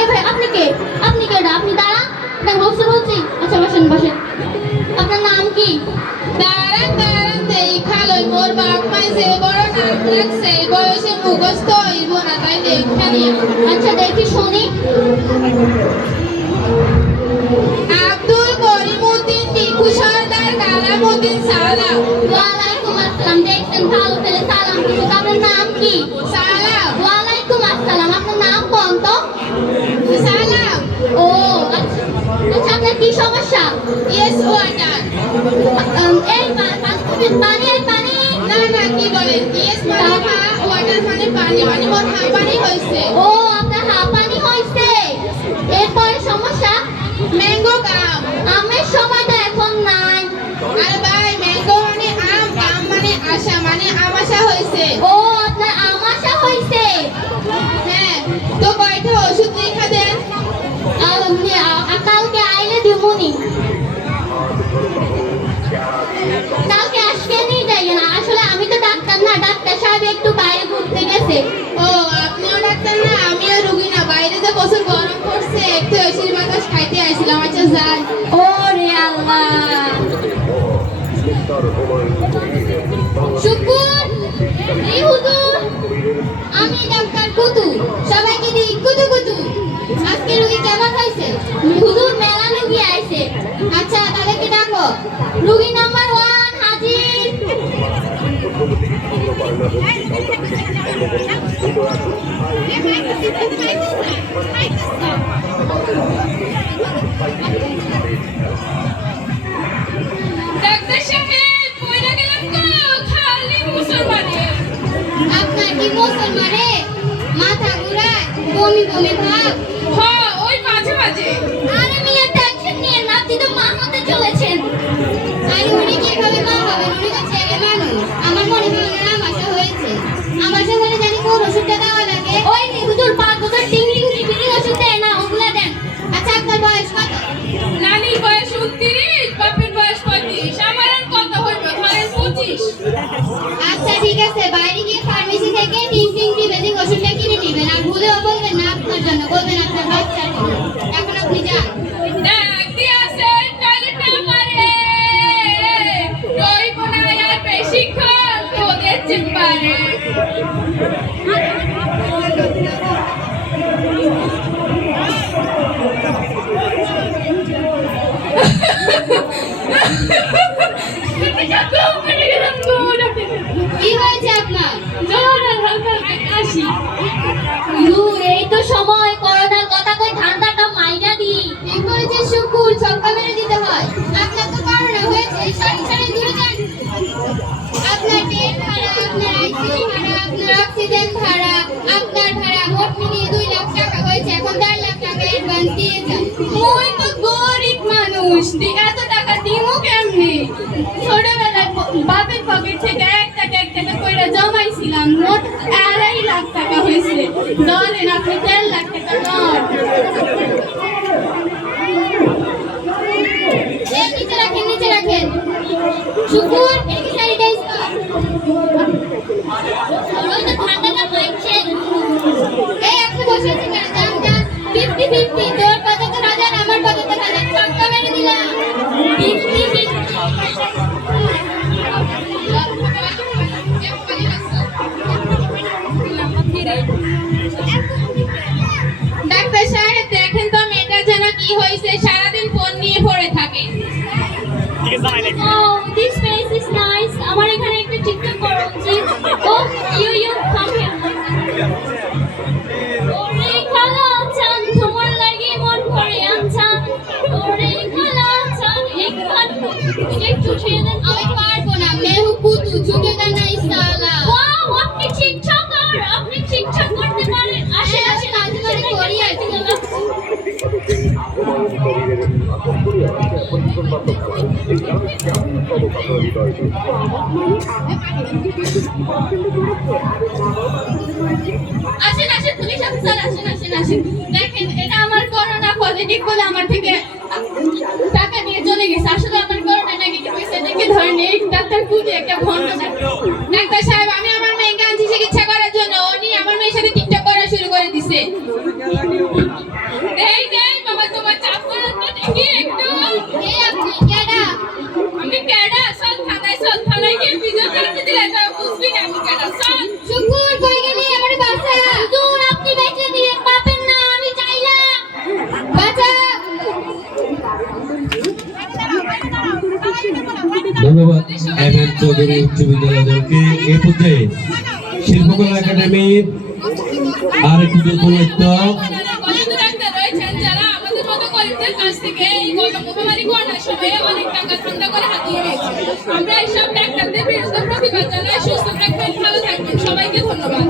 এ ভাই আপনি কে? আপনি কে? আপনি দাঁড়া। দেখ বলছি। আচ্ছা বসেন বসেন। আপনার নাম কি? দাঁড়ান দাঁড়ান দেখা লই মোর বাপ মাই যে বড় নাম রাখছে বয়সে মুখস্থ হইব না তাই দেখা নিয়া। আচ্ছা দেখি শুনি। আব্দুল করিমউদ্দিন ভিখু সর্দার কালামউদ্দিন সালাম। ওয়ালাইকুম আসসালাম। দেখছেন ভালো করে সালাম দিতে। আপনার নাম কি? সালাম। ওয়ালাইকুম আসসালাম। আপনার নাম কোন তো? সালাম। ও আচ্ছা। আচ্ছা আপনার কি সমস্যা? Yes water. এই পানি না না কি বলেন ইয়েস মানে হা ওয়াটার মানে পানি মানে মোর হাঁপানি হইছে। ও আপনার হাঁপানি হয়েছে। এরপরে সমস্যা? ম্যাঙ্গো কাম। আমের সময় তো এখন নাই। আরে ভাই ম্যাঙ্গো মানে আম কাম মানে আশা মানে আমাশা হইছে। ও আপনার আমাশা হয়েছে। হ্যাঁ তো কয়টা ওষুধ লেখা দেন? কালকে আইলে দিমুনি। কালকে আজকে নিয়ে যাই না। আসলে আমি তো ডাক্তার না, ডাক্তার সাহেব একটু বাইরে ঘুরতে গেছে। ও আপনিও ডাক্তার না আমিও রুগী না, বাইরে যে প্রচুর গরম পড়ছে একটু এসির বাতাস খাইতে আইছিলাম। আচ্ছা যাই। ও রে আল্লাহ। শুকুর এই হুজুর, আমি ডাক্তার কুতু, সবাইকে দিই কুতু কুতু। আজকে রোগী কেমন হয়েছে? হুজুর মেলা রোগী আইছে। আচ্ছা তাদেরকে ডাকো। রোগী নাম্বার 1 হাজির। ডাক্তার সাহেব কইরা গেলাম তো খালি মুসলমানে। আপনার কি মুসলমানে? মাথা ঘুরায়, বমি বমি ভাব? হ্যাঁ ওই মাঝে মাঝে। আরে মিয়া টেনশন নিয়ে না, আপনি তো মা হতে চলেছেন। আর উনি কিভাবে মা হবেন? উনি তো ছেলে মানুষ। আমার মনে হয় ওনার আমাশা হয়েছে। আমাশা হলে জানি কোন ওষুধটা দেওয়া লাগে। ওই হুজুর 5 বছর টিংলি বিড়ি ওষুধ দেয় না, ওগুলা দেন। আচ্ছা আপনার বয়স কত? নানির বয়স 29, বাপের বয়স 35, আমার আর কত হইব ধরেন 25। আচ্ছা ঠিক আছে, বাইরে গিয়ে ফার্মেসি থেকে টিং দিবেন, ওষুধটা কিনে নেবেন। আর ভুলেও বলবেন না আপনার জন্য, বলবেন আপনার বাচ্চার জন্য। এখন আপনি যান। ডাক দিয়েছেন টয়লেটে আমারে, রইব না আর বেশিক্ষণ তোদের চেম্বারে। কি হয়েছে আপনার? জ্বর আর হালকা হালকা কাশি। হুজুর এই তো সময় করোনার কথা কই ঠান্ডাটা মাইরা দি। ঠিক করেছে শুকুর, ছক্কা মেরে দিতে হয়। আপনার তো করোনা হয়েছে, সরাসরি দূরে যান। আপনার বেড ভাড়া, আপনার আইসিইউ ভাড়া, আপনার অক্সিজেন ভাড়া, আপনার ভাড়া মোট মিলিয়ে 2 লাখ টাকা হয়েছে। এখন 4 লাখ টাকা অ্যাডভান্স দিয়ে যান। ওই তো গরিব মানুষ, এত টাকা দিমু কেমনে? ছোটবেলায় বাপের পকেট থেকে 1 টাকা 1 টাকা কইরা জমাইছিলাম, মোট 2.5 লাখ টাকা হয়েছে। ধরেন আপনি 1.5 লাখ টাকা লন। এই নিচে রাখেন। শুকুর এই স্যানিটাইজ কর। ওই তো ঠান্ডাটা মাইছে। এই আপনি বসে আছেন কেন? যান 50-50, তোর 75,000 আমার 75,000, ছক্কা মেরে দিলাম। 50-50। ডাক্তার সাহেব দেখেন তো মেয়েটা যেন কি হয়েছে, সারাদিন ফোন নিয়ে পড়ে থাকে। Oh, this face is nice. আমার এখানে একটা টিকটক করা উচিত। Oh, you come here. ওরে খালা চান তোমার লাগি মন করে আনছান। ওরে খালা চান একটু ছুঁয়ে দেন। আমি পারবো না, মেহু কুতু ঝুঁকেগা না ইসালা। ওয়াও, আপনি ঠিকঠাক করতে পারেন। আসেন মাঝে মাঝে করি আর কি গেলাম। আসেন পুলিশ অফিসার, আসেন। দেখেন এটা আমার করোনা পজিটিভ বলে আমার থেকে টাকা নিয়ে চলে গেছে। আসলে আমার করোনা নেগেটিভ হয়েছে দেখে ধরেন এই ডাক্তার খুঁজে একটা ভণ্ড ডাক্তার সাহেব। আমি আমার মেয়েকে আনছি চিকিৎসা করার জন্য, উনি আমার মেয়ের সাথে টিকটক করা শুরু করে দিছে। কি একটু এই আপনি কেডা? আমি কেডা চল থানায় গিয়ে ভিডিও করতে দিলে তো বুঝবি না আমি কেডা চল শুকুর কই গেলি আমার বাসা? হুজুর আপনি বেঁচে দিয়ে পাবেন না আমি চাই না। বাঁচা। ধন্যবাদ এমএম চৌধুরী উচ্চ বিদ্যালয় দলকে। এই পর্যায়ে শিল্পকলা একাডেমির আর একটি নৈপুণ্য গণিত ডাক্তার রয়েছেন যারা আমাদের মতো গরিবদের কাছ থেকে এই মহামারী করোনার সময়ে অনেক টাকা ঠান্ডা করে হাতিয়ে নিয়েছে। আমরা এইসব ডাক্তারদের বিরুদ্ধে প্রতিবাদ জানাই। সুস্থ থাকবেন, ভালো থাকবেন, সবাইকে ধন্যবাদ।